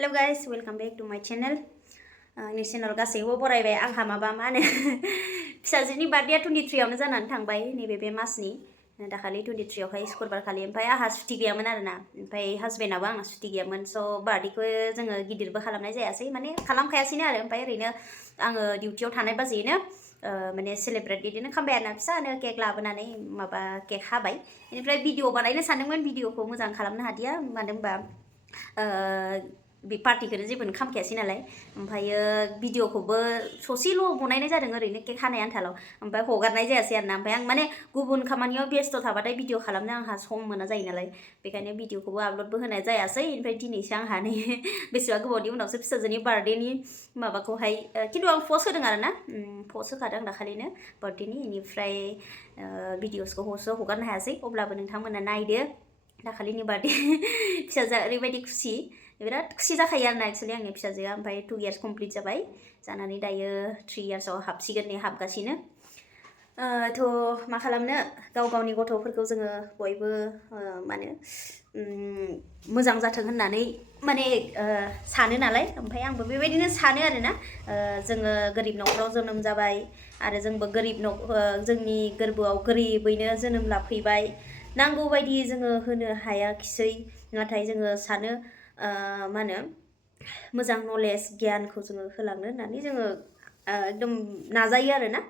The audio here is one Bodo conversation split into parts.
Hello guys, welcome back to my channel. Ini channel गासैबो बरायबाय आंहा माबा मा होनो फिसाजोनि बार्थडेया 23 आवनो जानानै थांबाय नैबे बे मासनि दाखालि 23 आवहाय शुक्रबार खालि ओमफ्राय आंहा सुटि गैयामोन आरोना ओमफ्राय हासबेन्डआबो आंना सुटि गैयामोन स' बार्थडेखौ जोङो गिदिरबो खालामनाय जायासै माने खालामखायासैनो आरो ओमफ्राय ओरैनो आङो डिउटियाव थानाय बाजैनो माने सेलेब्रेट बिदिनो खालामबाय आरोना फिसानो केक लाबोनानै माबा केक हाबाय बेनिफ्राय भिडिअ बानायनो सानदोंमोन भिडिअखौ मोजां खालामनो हादिया मानो होनबा बे पार्टिखौनो जेबोनो खालामखायासै नालाय ओमफ्रायो भिडिअखौबो ससेल' बनायनाय जादों ओरैनो केक हानाय आन्थाल' ओमफ्राय हगारनाय जायासै आरोना ओमफ्राय आं माने गुबुन खामानियाव बेस्थ' थाबाथाय भिडिअ खालामनो आंहा सम मोना जायो नालाय बेखायनो भिडिअखौबो आपल'डबो होनाय जायासै ओमफ्राय दिनैसो आंहा नै बेसेबा गोबावनि उनावसो फिसाजोनि बार्थडेनि माबाखौहाय खिन्थु आं पस्ट होदों आरोना पस्ट होखादों आं दाखालिनो बार्थडेनि बेनिफ्राय भिडिअसखौ हगारनो हायासै अब्लाबो नोंथांमोना नायदो दाखालिनि बार्थडे फिसाजोआ ओरैबायदि खुसि बिराद खुसि जाखायो आरोना एक्चुअलि आंनि फिसाजोआ ओमफ्राय 2 years कमप्लिट जाबाय जानानै दायो 3 yearsआव हाबसिगोन नै हाबगासिनो थ' मा खालामनो गाव गावनि गथ'फोरखौ जोङो बयबो मा होनो मोजां जाथों होननानै माने सानो नालाय ओमफ्राय आंबो बेबायदिनो सानो आरोना जोङो गोरिब न'खराव जोनोम जाबाय आरो जोंबो गोरिब जोंनि गोरबोआव गोरिबैनो जोनोम लाफैबाय नांगौ बायदि जोङो होनो हायाखिसै नाथाय जोङो सानो मा होनो मोजां नलेज गियानखौ जोङो होलांनो होननानै जोङो एकदम नाजायो आरोना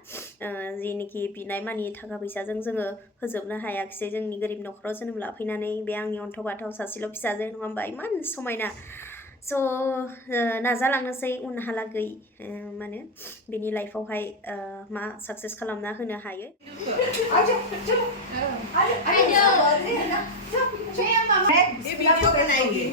जेनिखि बिनाय मानि थाखा फैसाजों जोङो फोजोबनो हायाखिसै जोंनि गोरिब न'खराव जोनोम लाफैनानै बे आंनि अन्थाव बाथाव सासेल' फिसाजो नङा होमबा इमान समायना स' नाजालांनोसै उनहालागै मा होनो बिनि लाइफआवहाय मा साक्सेस खालामना होनो हायो वीडियो बनाएगी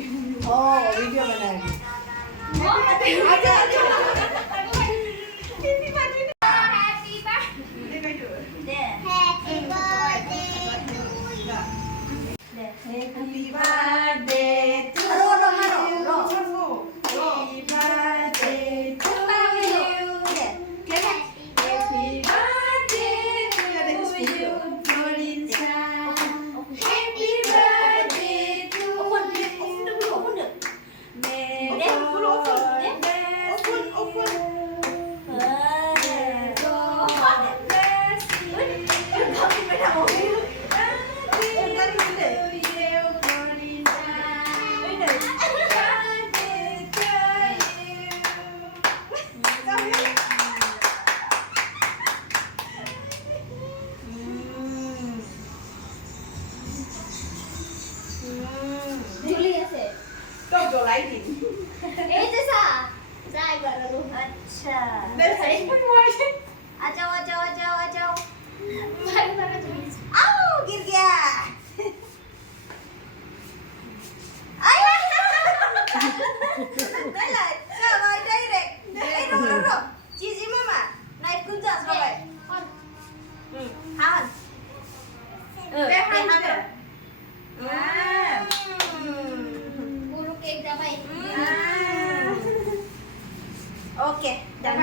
Oke, dah.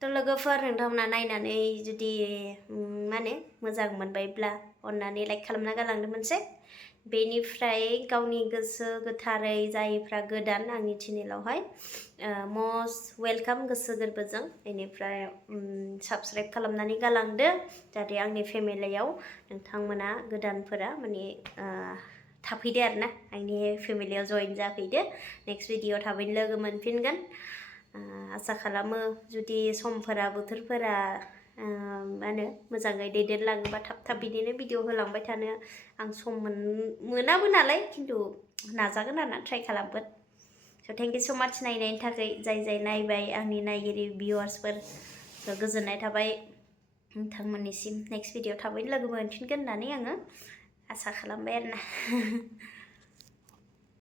थ' लोगोफोर नोंथांमोना नायनानै जुदि माने मोजां मोनबायब्ला अननानै लाइक खालामना गालांदो मोनसे बेनिफ्राय गावनि गोसो गोथारै जायफ्रा गोदान आंनि चेनेलावहाय मस्ट वेलकाम गोसो गोरबोजों बेनिफ्राय साबस्क्राइब खालामनानै गालांदो जाहाथे आंनि फेमिलियाव नोंथांमोना गोदानफोरा माने थाफैदो आरोना आंनि फेमिलियाव जइन जाफैदो नेक्स्ट भिडिअ थाबैनो लोगो मोनफिनगोन आसा खालामो जुदि समफोरा बोथोरफोरा मा होनो मोजाङै दैदेनलाङोबा थाब बिदिनो भिडिअ होलांबाय थानो आं सम मोनाबो नालाय खिन्थु नाजागोन आरोना ट्राइ खालामगोन स' थेंक इउ स' माच नायनायनि थाखाय जाय नायबाय आंनि नायगिरि भिउवार्सफोर गोजोननाय थाबाय नोंथांमोननिसिम नेक्स्ट भिडिअ थाबैनो लोगो मोनफिनगोन होननानै आङो आसा खालामबाय आरोना